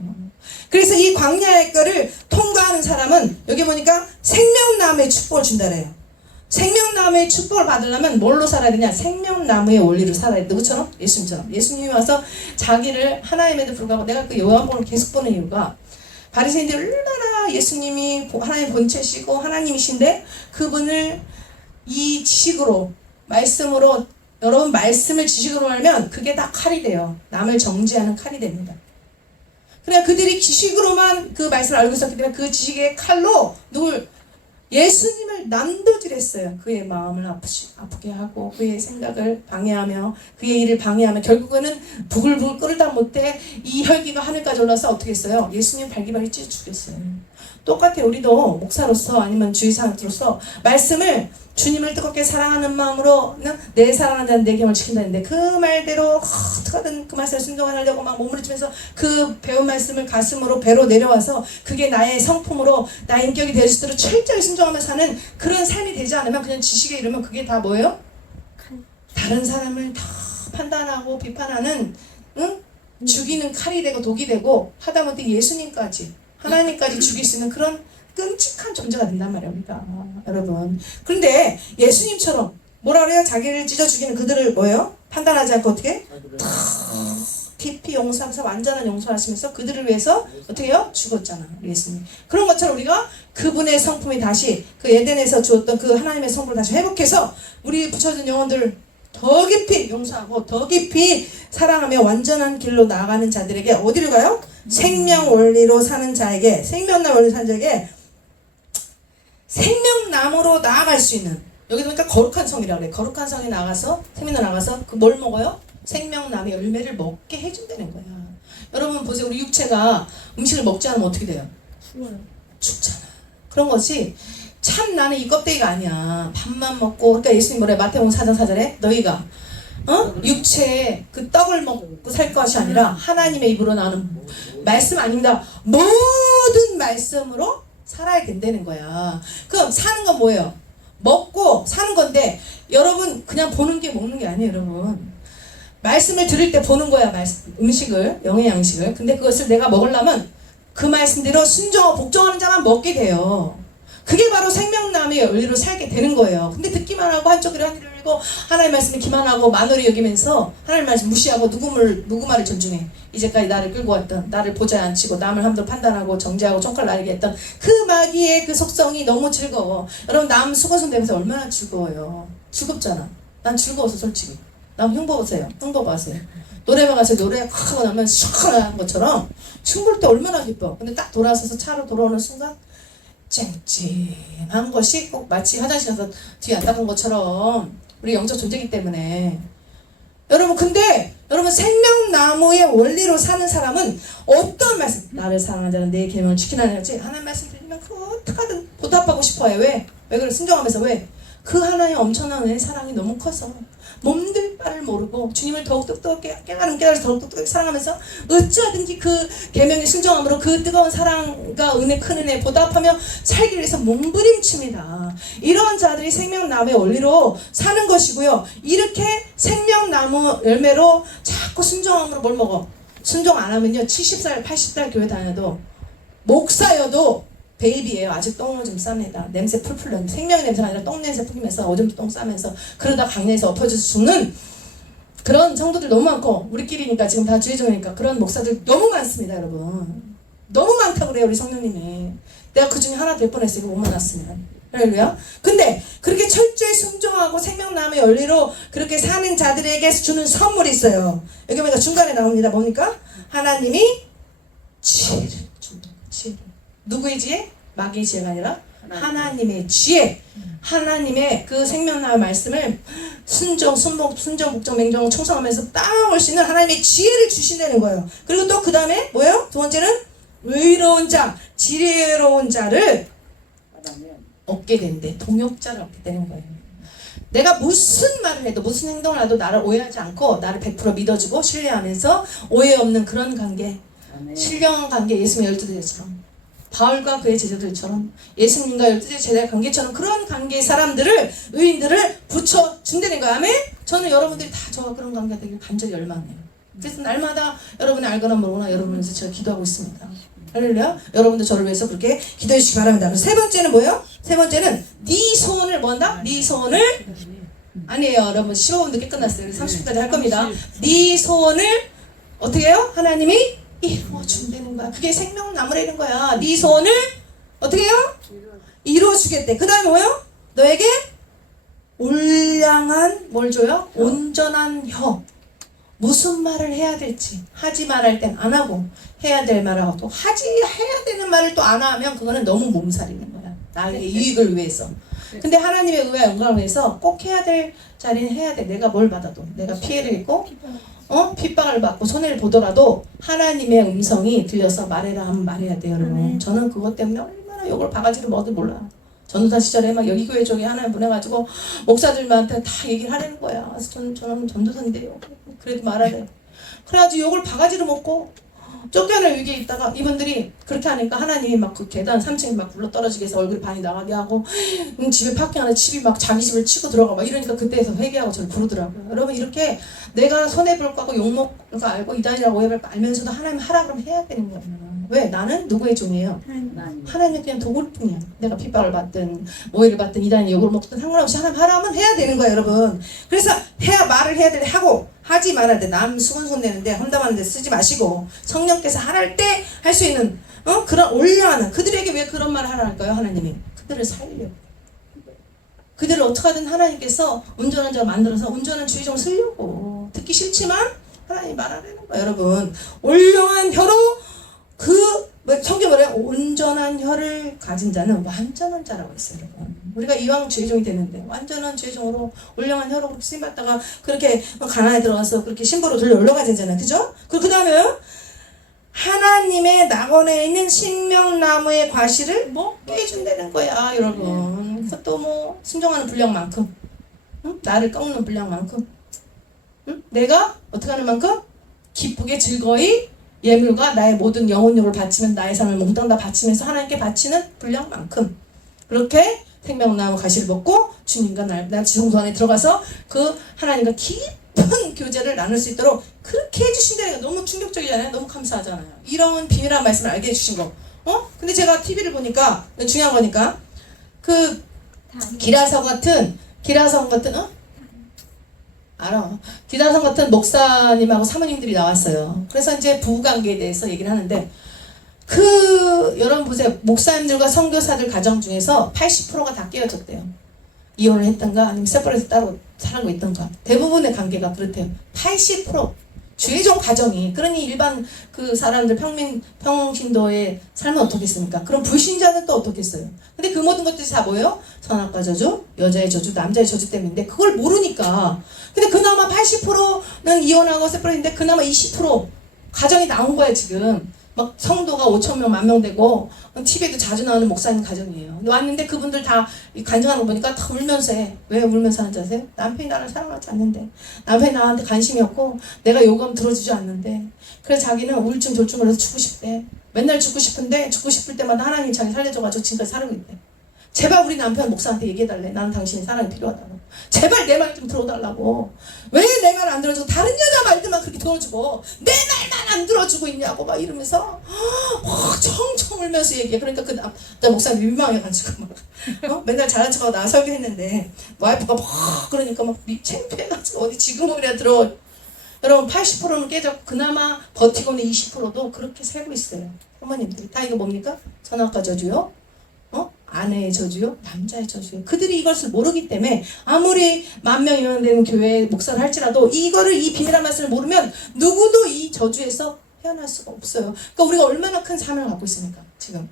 그래서 이 광야의 거를 통과하는 사람은 여기 보니까 생명나무의 축복을 준다 그래요. 생명나무의 축복을 받으려면 뭘로 살아야 되냐? 생명나무의 원리로 살아야 돼. 누구처럼? 예수님처럼. 예수님이 와서 자기를 하나님에도 불구하고 내가 그 요한복음을 계속 보는 이유가 바리새인들이 얼마나 예수님이 하나님의 본체시고 하나님이신데 그분을 이 지식으로 말씀으로 여러분 말씀을 지식으로 알면 그게 다 칼이 돼요. 남을 정죄하는 칼이 됩니다. 그냥 그들이 지식으로만 그 말씀을 알고 있었기 때문에 그 지식의 칼로 누굴 예수님을 난도질했어요. 그의 마음을 아프게 하고 그의 생각을 방해하며 그의 일을 방해하며 결국에는 부글부글 끓다 못해 이 혈기가 하늘까지 올라서 어떻게 했어요? 예수님 발기발기 찢어 죽였어요. 똑같아. 우리도 목사로서 아니면 주의사로서 말씀을 주님을 뜨겁게 사랑하는 마음으로는 내 사랑하는 자는 내 계명을 지킨다는데 그 말대로 어떻게든 그 말씀을 순종하려고 막 몸부림치면서 그 배운 말씀을 가슴으로 배로 내려와서 그게 나의 성품으로 나의 인격이 될 수 있도록 철저히 순종하며 사는 그런 삶이 되지 않으면 그냥 지식에 이르면 그게 다 뭐예요? 다른 사람을 다 판단하고 비판하는 죽이는 칼이 되고 독이 되고 하다못해 예수님까지 하나님까지 죽일 수 있는 그런 끔찍한 존재가 된단 말이에요, 우리가. 여러분. 그런데 예수님처럼 뭐라 그래요? 자기를 찢어 죽이는 그들을 뭐예요? 판단하지 않고 어떻게? 깊이 용서하면서 완전한 용서를 하시면서 그들을 위해서 어떻게 해요? 죽었잖아, 예수님. 그런 것처럼 우리가 그분의 성품이 다시 그 에덴에서 주었던 그 하나님의 성품을 다시 회복해서 우리 붙여진 영혼들을 더 깊이 용서하고 더 깊이 사랑하며 완전한 길로 나아가는 자들에게 어디로 가요? 생명 원리로 사는 자에게, 생명나무 원리로 사는 자에게 생명나무로 나아갈 수 있는, 여기 보니까 거룩한 성이라고 그래. 거룩한 성에 나가서 생명나무 나가서 그 뭘 먹어요? 생명나무의 열매를 먹게 해준다는 거야. 여러분 보세요. 우리 육체가 음식을 먹지 않으면 어떻게 돼요? 죽잖아. 그런 것이 참 나는 이 껍데기가 아니야. 밥만 먹고, 그러니까 예수님 뭐래? 마태복음 4장 4절에 너희가 육체에 그 떡을 먹고 살 것이 아니라 하나님의 입으로 나오는 말씀 아닙니다. 모든 말씀으로 살아야 된다는 거야. 그럼 사는 건 뭐예요? 먹고 사는 건데 여러분 그냥 보는 게 먹는 게 아니에요, 여러분. 말씀을 들을 때 보는 거야, 음식을, 영의 양식을. 근데 그것을 내가 먹으려면 그 말씀대로 순종하고 복종하는 자만 먹게 돼요. 그게 바로 생명나무의 원리로 살게 되는 거예요. 근데 듣기만 하고 한쪽으로 한 일을 하고 하나님의 말씀을 기만하고 만월히 여기면서 하나님의 말씀 무시하고 누구 말을 존중해. 이제까지 나를 끌고 왔던, 나를 보좌에 앉히고 남을 함부로 판단하고 정죄하고 총칼 날리게 했던 그 마귀의 그 속성이 너무 즐거워. 여러분 남 수고순대면서 얼마나 즐거워요. 즐겁잖아. 난 즐거워서 솔직히. 남 흉보세요. 흉보하세요. 노래방 가서 노래 하고 나면 시원한 것처럼 춤볼 때 얼마나 기뻐. 근데 딱 돌아서서 차로 돌아오는 순간 쨍쨍한 것이 꼭 마치 화장실 가서 뒤에 안 닦은 것처럼 우리 영적 존재이기 때문에 여러분. 근데 여러분 생명나무의 원리로 사는 사람은 어떤 말씀, 나를 사랑하는 자는 내 계명을 지키라는 거지. 하나님 말씀 들으면 그거 어떡하든 보답하고 싶어요. 왜 그래? 순종하면서 왜? 그 하나의 엄청난 은혜 사랑이 너무 커서 몸둘 바를 모르고 주님을 더욱 똑똑하게 깨달아서 더욱 똑똑하게 사랑하면서 어찌하든지 그 계명에 순종함으로 그 뜨거운 사랑과 은혜 큰 은혜에 보답하며 살기 위해서 몸부림칩니다. 이러한 자들이 생명나무의 원리로 사는 것이고요. 이렇게 생명나무 열매로 자꾸 순종함으로 뭘 먹어? 순종 안 하면요 70살 80살 교회 다녀도 목사여도 베이비예요. 아직 똥을 좀 쌉니다. 냄새 풀풀 나는 생명의 냄새가 아니라 똥 냄새 풍기면서 오줌도 똥 싸면서 그러다 강내에서 엎어져서 죽는 그런 성도들 너무 많고 우리끼리니까 지금 다 주의종이니까 그런 목사들 너무 많습니다. 여러분 너무 많다고 그래요. 우리 성령님이. 내가 그 중에 하나 될 뻔했어요. 못 만났으면. 할렐루야. 근데 그렇게 철저히 순종하고 생명나무의 원리로 그렇게 사는 자들에게 주는 선물이 있어요. 여기 보니까 중간에 나옵니다. 뭡니까? 하나님이 지혜를 줍니다. 지혜를. 누구의 지혜? 마귀의 지혜가 아니라 하나님의 지혜. 하나님의 그 생명나무 말씀을 순종, 복종, 맹종, 충성하면서 따라올 수 있는 하나님의 지혜를 주신다는 거예요. 그리고 또 그 다음에 뭐예요? 두 번째는 의로운 자, 지혜로운 자를 얻게 되는데 동역자를 얻게 되는 거예요. 내가 무슨 말을 해도 무슨 행동을 해도 나를 오해하지 않고 나를 100% 믿어주고 신뢰하면서 오해 없는 그런 관계, 신령한 관계, 예수님의 12제자처럼 바울과 그의 제자들처럼 예수님과 12제자 제자의 관계처럼 그런 관계의 사람들을 의인들을 붙여준다는 거야. 아멘? 저는 여러분들이 다 저와 그런 관계가 되길 간절히 열망해요. 그래서 날마다 여러분이 알거나 모르거나 여러분을 위해서 제가 기도하고 있습니다. 할렐루야. 여러분도 저를 위해서 그렇게 기도해 주시기 바랍니다. 그래서 세 번째는 뭐예요? 세 번째는 네 소원을 뭔다? 네 소원을 아니에요. 여러분 15분 늦게 끝났어요. 30분까지 할 겁니다. 네 소원을 어떻게 해요? 하나님이 이루어준다는 거야. 그게 생명나무라는 거야. 네 소원을 어떻게 해요? 이루어주겠대. 그 다음에 뭐예요? 너에게 올량한 뭘 줘요? 온전한 혀. 무슨 말을 해야 될지 하지 말할 땐 안 하고 해야 될 말을 하고 또 해야 되는 말을 또 안 하면 그거는 너무 몸살이는 거야. 나의 이익을 위해서. 근데 하나님의 의와 영광을 위해서 꼭 해야 될 자리는 해야 돼. 내가 뭘 받아도 내가 피해를 입고 핍박을 받고 손해를 보더라도 하나님의 음성이 들려서 말해라 하면 말해야 돼요. 여러분. 저는 그것 때문에 얼마나 욕을 바가지로 먹어도 몰라. 전도사 시절에 막 여기 교회 쪽에 하나님 보내가지고 목사들한테 다 얘기를 하려는 거야. 그래서 저는 전도사인데요. 그래도 말하래. 그래가지고 욕을 바가지로 먹고 쫓겨날 위기에 있다가 이분들이 그렇게 하니까 하나님이 막 그 계단 3층에 막 굴러 떨어지게 해서 얼굴이 반이 나가게 하고 집에 파킹하는 집이 막 자기 집을 치고 들어가 막 이러니까 그때에서 회개하고 저를 부르더라고요. 여러분 이렇게 내가 손해볼 거고 욕먹을 거 알고 이단이라고 오해할 거 알면서도 하나님 하라 그러면 해야 되는 거예요. 왜? 나는 누구의 종이에요? 하나님은 그냥 도구일 뿐이야. 내가 핍박을 받든 오해를 받든 이단이 욕을 먹든 상관없이 하나님 하라 하면 해야 되는 거예요. 여러분. 그래서 해야 말을 해야 돼. 하고 하지 말아야 돼. 남 수건손 내는데 험담하는데 쓰지 마시고 성령께서 하랄 때 할 수 있는 그런 올려하는 그들에게 왜 그런 말을 하라 할까요? 하나님이 그들을 살려고 그들을 어떻게 하든 하나님께서 온전한 자를 만들어서 온전한 주의종 쓰려고 듣기 싫지만 하나님이 말하라는 거예요. 여러분 올려한 혀로 성경 뭐래요? 온전한 혀를 가진 자는 완전한 자라고 했어요. 여러분. 우리가 이왕 죄종이 되는데 완전한 죄종으로 올량한 혀로 그렇게 쓰임받다가 그렇게 가나안에 들어가서 그렇게 신부로 들려 올라가잖아요. 그죠? 그 다음에 하나님의 낙원에 있는 신명나무의 과실을 먹게 해준다는 거야. 여러분. 그것도 뭐 순종하는 분량만큼 나를 꺾는 분량만큼 내가 어떻게 하는 만큼 기쁘게 즐거이 예물과 나의 모든 영혼욕을 바치면 나의 삶을 몽땅 다 바치면서 하나님께 바치는 분량만큼 그렇게 생명나무 가시를 먹고 주님과 나 지성소 안에 들어가서 그 하나님과 깊은 교제를 나눌 수 있도록 그렇게 해주신다는 게 너무 충격적이잖아요. 너무 감사하잖아요. 이런 비밀한 말씀을 알게 해주신 거. 근데 제가 TV를 보니까 중요한 거니까 그 기라성 같은 알아. 기다성 같은 목사님하고 사모님들이 나왔어요. 그래서 이제 부부관계에 대해서 얘기를 하는데 여러분 보세요. 목사님들과 선교사들 가정 중에서 80%가 다 깨어졌대요. 이혼을 했던가 아니면 세퍼레이트 따로 살고 있던가 대부분의 관계가 그렇대요. 80% 주의종 가정이 그러니 일반 그 사람들 평신도의 삶은 어떻겠습니까? 그럼 불신자는 또 어떻겠어요? 근데 그 모든 것들이 다 뭐예요? 선악과 저주, 여자의 저주, 남자의 저주 때문인데 그걸 모르니까 근데 그나마 80%는 이혼하고 세퍼레이트인데 그나마 20% 가정이 나온 거야 지금. 막 성도가 5천 명, 10,000명 되고 TV에도 자주 나오는 목사님 가정이에요. 근데 왔는데 그분들 다 간증하는 거 보니까 다 울면서 해. 왜 울면서 하는지 아세요? 남편이 나를 사랑하지 않는데, 남편이 나한테 관심이 없고 내가 요구하면 들어주지 않는데, 그래서 자기는 우울증 졸중을 해서 죽고 싶대. 맨날 죽고 싶은데 죽고 싶을 때마다 하나님이 자기 살려줘가지고 지금까지 살고 있대. 제발 우리 남편 목사한테 얘기해달래. 나는 당신의 사랑이 필요하다고. 제발 내 말 좀 들어달라고. 왜 내 말 안 들어주고 다른 여자 말들만 그렇게 들어주고 내 말만 안 들어주고 있냐고 막 이러면서 청청 울면서 얘기해. 그러니까 그 나 목사님 민망해가지고 막 맨날 잘난 척하고 나 설교했는데 와이프가 막 그러니까 막 창피해가지고 어디 지금이라 들어. 여러분 80%는 깨졌고 그나마 버티고는 20%도 그렇게 살고 있어요. 어머님들 다 이거 뭡니까? 선악과 저주요? 아내의 저주요? 남자의 저주요? 그들이 이것을 모르기 때문에 아무리 10,000명 되는 교회 목사를 할지라도 이거를, 이 비밀한 말씀을 모르면 누구도 이 저주에서 헤어날 수가 없어요. 그러니까 우리가 얼마나 큰 사명을 갖고 있습니까? 지금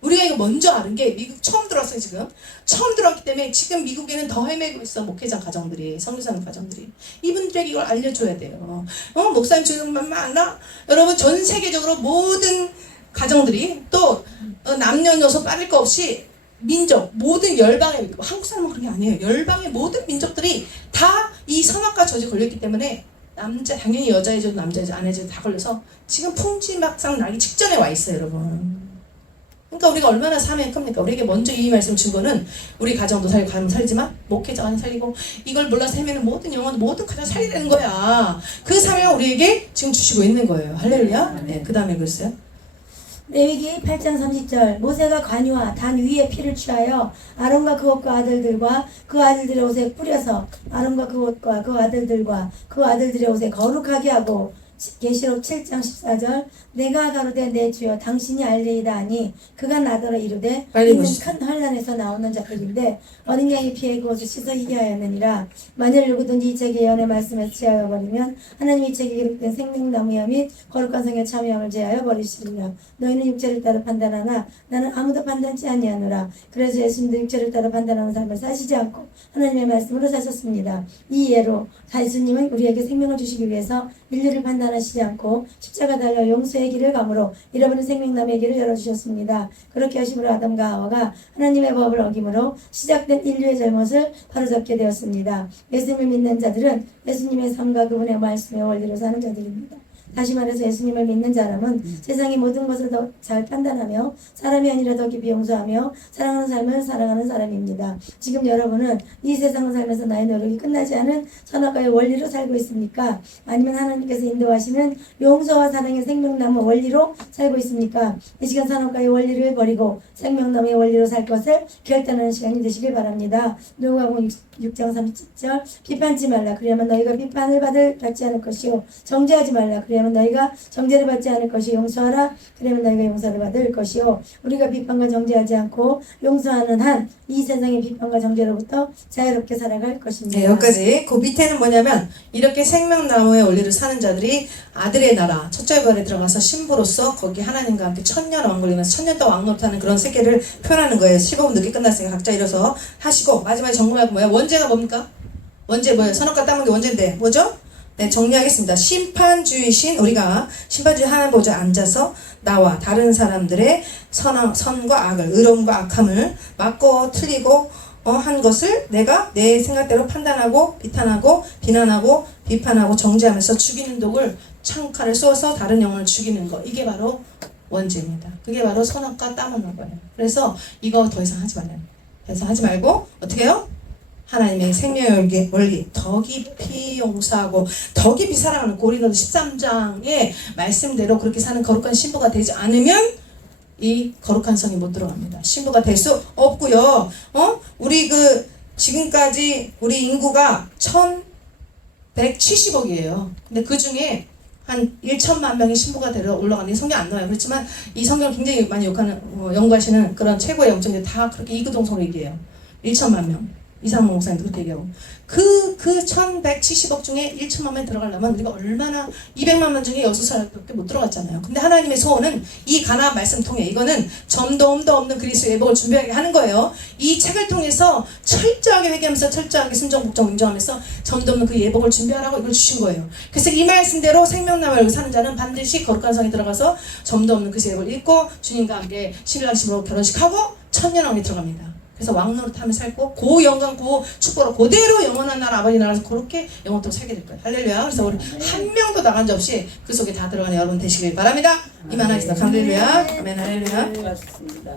우리가 이거 먼저 아는 게 미국 처음 들어왔어요. 지금 처음 들어왔기 때문에 지금 미국에는 더 헤매고 있어. 목회자 가정들이, 선교사님 가정들이. 이분들에게 이걸 알려줘야 돼요. 목사님 지금만 알아? 여러분 전 세계적으로 모든 가정들이 또 남녀노소 빠질 거 없이 민족, 모든 열방의, 한국 사람은 그런 게 아니에요. 열방의 모든 민족들이 다 이 선악과 저주에 걸렸기 때문에 당연히 여자의 저주, 남자의 저주, 아내의 저주 다 걸려서 지금 풍지막상 나기 직전에 와 있어요, 여러분. 그러니까 우리가 얼마나 사명이 큽니까? 우리에게 먼저 이 말씀 준 거는 우리 가정도 살리고 가정 살리지만 목회자가 살리고 이걸 몰라서 헤매는 모든 영혼, 모든 가정 살리는 거야. 그 사명을 우리에게 지금 주시고 있는 거예요. 할렐루야. 네, 그 다음에 글쎄요. 레위기 8장 30절 모세가 관유와 단 위에 피를 취하여 아론과 그 옷과 아들들과 그 아들들의 옷에 뿌려서 아론과 그 옷과 그 아들들과 그 아들들의 옷에 거룩하게 하고 계시록 7장 14절 내가 가로되 내 주여 당신이 알리이다 하니 그가 나더러 이르되 이는 큰 환난에서 나오는 자들인데 어린 양의 피에 그 옷을 씻어 희게 하였느니라. 만일 누구든지 이 책의 예언의 말씀에 취하여 버리면 하나님이 이 책에 기록된 생명나무야 및 거룩한 성에 참여함을 제하여 버리시리라. 너희는 육체를 따라 판단하나 나는 아무도 판단치 아니하노라. 그래서 예수님도 육체를 따라 판단하는 삶을 사시지 않고 하나님의 말씀으로 사셨습니다. 이 예로 예수님은 우리에게 생명을 주시기 위해서 인류를 판단하시지 않고 십자가 달려 용서의 길을 감으로 잃어버린 생명나무의 길을 열어주셨습니다. 그렇게 하심으로 아담과 하와가 하나님의 법을 어김으로 시작된 인류의 잘못을 바로잡게 되었습니다. 예수님을 믿는 자들은 예수님의 삶과 그분의 말씀의 원리로 사는 자들입니다. 다시 말해서 예수님을 믿는 사람은 세상의 모든 것을 더 잘 판단하며 사람이 아니라 더 깊이 용서하며 사랑하는 삶을 살아가는 사람입니다. 지금 여러분은 이 세상을 살면서 나의 노력이 끝나지 않은 선악과의 원리로 살고 있습니까? 아니면 하나님께서 인도하시는 용서와 사랑의 생명나무 원리로 살고 있습니까? 이 시간 선악과의 원리를 버리고 생명나무의 원리로 살 것을 결단하는 시간이 되시길 바랍니다. 누가복음 6장 30절 비판치 말라 그리하면 너희가 비판을 받지 않을 것이요 정죄하지 말라 그리하면 너희가 정죄를 받지 않을 것이 용서하라 그러면 너희가 용서를 받을 것이요. 우리가 비판과 정죄하지 않고 용서하는 한 이 세상의 비판과 정죄로부터 자유롭게 살아갈 것입니다. 네, 여기까지. 그 밑에는 뭐냐면 이렇게 생명나무의 원리를 사는 자들이 아들의 나라 첫째벌에 들어가서 신부로서 거기 하나님과 함께 1000년 왕걸리면서 1000년 동안 왕노릇하는 그런 세계를 표현하는 거예요. 15분 늦게 끝났으니까 각자 일어서 하시고 마지막에 정리하고 뭐예요? 원죄가 뭡니까? 원죄 뭐예요? 선악과 따먹는 게 원죄인데 뭐죠? 네, 정리하겠습니다. 심판주이신 우리가 심판주의 하나님 보좌에 앉아서 나와 다른 사람들의 선과 악을, 의로움과 악함을 맞고 틀리고 한 것을 내가 내 생각대로 판단하고 비탄하고 비난하고 비판하고 정죄하면서 죽이는 독을 창칼을 쏘아서 다른 영혼을 죽이는 거, 이게 바로 원죄입니다. 그게 바로 선악과 따먹는 거예요. 그래서 이거 더 이상 하지 말아요. 그래서 하지 말고 어떻게 해요? 하나님의 생명의 원리 더 깊이 용서하고 더 깊이 사랑하는 고린도서 13장의 말씀대로 그렇게 사는 거룩한 신부가 되지 않으면 이 거룩한 성이 못 들어갑니다. 신부가 될 수 없고요. 우리 지금까지 우리 인구가 1170억이에요. 근데 그 중에 한 1천만 명이 신부가 되려 올라가는 게 성경 안 나와요. 그렇지만 이 성경을 굉장히 많이 연구하시는 그런 최고의 영적들 다 그렇게 이구동성으로 얘기해요. 1천만 명. 이상문 목사님도 그렇게 얘기하고. 그 1170억 중에 1천만에 들어가려면 우리가 얼마나 200만 명 중에 6살밖에 못 들어갔잖아요. 근데 하나님의 소원은 이 가나안 말씀 통해 이거는 점도 흠도 없는 그리스도의 예복을 준비하게 하는 거예요. 이 책을 통해서 철저하게 회개하면서 철저하게 순종 복종 인정하면서 점도 없는 그 예복을 준비하라고 이걸 주신 거예요. 그래서 이 말씀대로 생명나무를 사는 자는 반드시 거룩한 성에 들어가서 점도 없는 그 예복을 입고 주님과 함께 신랑심으로 결혼식하고 천년왕국에 들어갑니다. 그래서 왕노릇 하며 살고 그 영광 그 축복으로 그대로 영원한 나라 아버지 나라에서 그렇게 영원토록 살게 될 거예요. 할렐루야. 그래서 우리 한 명도 나간 적 없이 그 속에 다 들어가는 여러분 되시길 바랍니다. 이만하겠습니다. 할렐루야. 아멘. 할렐루야. 맞습니다.